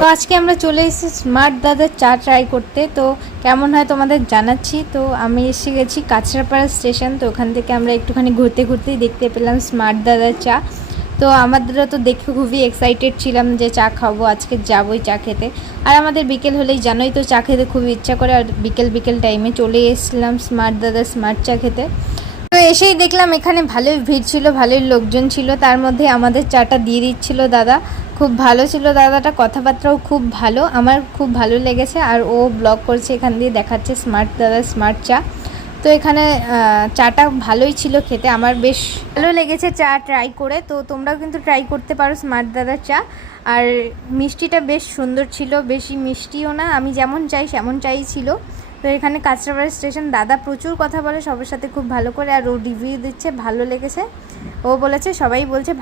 তো আজকে আমরা চলে এসেছি স্মার্ট দাদার চা ট্রাই করতে। তো কেমন হয় তোমাদের জানাচ্ছি। তো আমি এসে গেছি কাঁচরাপাড়া স্টেশন। তো ওখান থেকে আমরা একটুখানি ঘুরতে ঘুরতেই দেখতে পেলাম স্মার্ট দাদার চা। তো আমাদেরও তো দেখে খুবই এক্সাইটেড ছিলাম যে চা খাবো, আজকে যাবোই চা খেতে। আর আমাদের বিকেল হলেই জানোই তো চা খেতে খুবই ইচ্ছা করে। আর বিকেল টাইমে চলে এসেছিলাম স্মার্ট দাদার স্মার্ট চা খেতে। তো এসেই দেখলাম এখানে ভালোই ভিড় ছিল, ভালোই লোকজন ছিল। তার মধ্যে আমাদের চাটা দিয়ে দিচ্ছিল দাদা। খুব ভালো ছিল দাদাটা, কথাবার্তাও খুব ভালো, আমার খুব ভালো লেগেছে। আর ও ব্লগ করছে, এখান দিয়ে দেখাচ্ছে স্মার্ট দাদা স্মার্ট চা। তো এখানে চাটা ভালোই ছিল খেতে, আমার বেশ ভালো লেগেছে চা ট্রাই করে। তো তোমরাও কিন্তু ট্রাই করতে পারো স্মার্ট দাদার চা। আর মিষ্টিটা বেশ সুন্দর ছিল, বেশি মিষ্টিও না, আমি যেমন চাই সেমন চাই ছিল। তো এখানে কাঁচরাপাড়া স্টেশন, দাদা প্রচুর কথা বলে সবার সাথে খুব ভালো করে। আর ও রিভিউ দিচ্ছে, ভালো লেগেছে। ও বলেছে, সবাই বলছে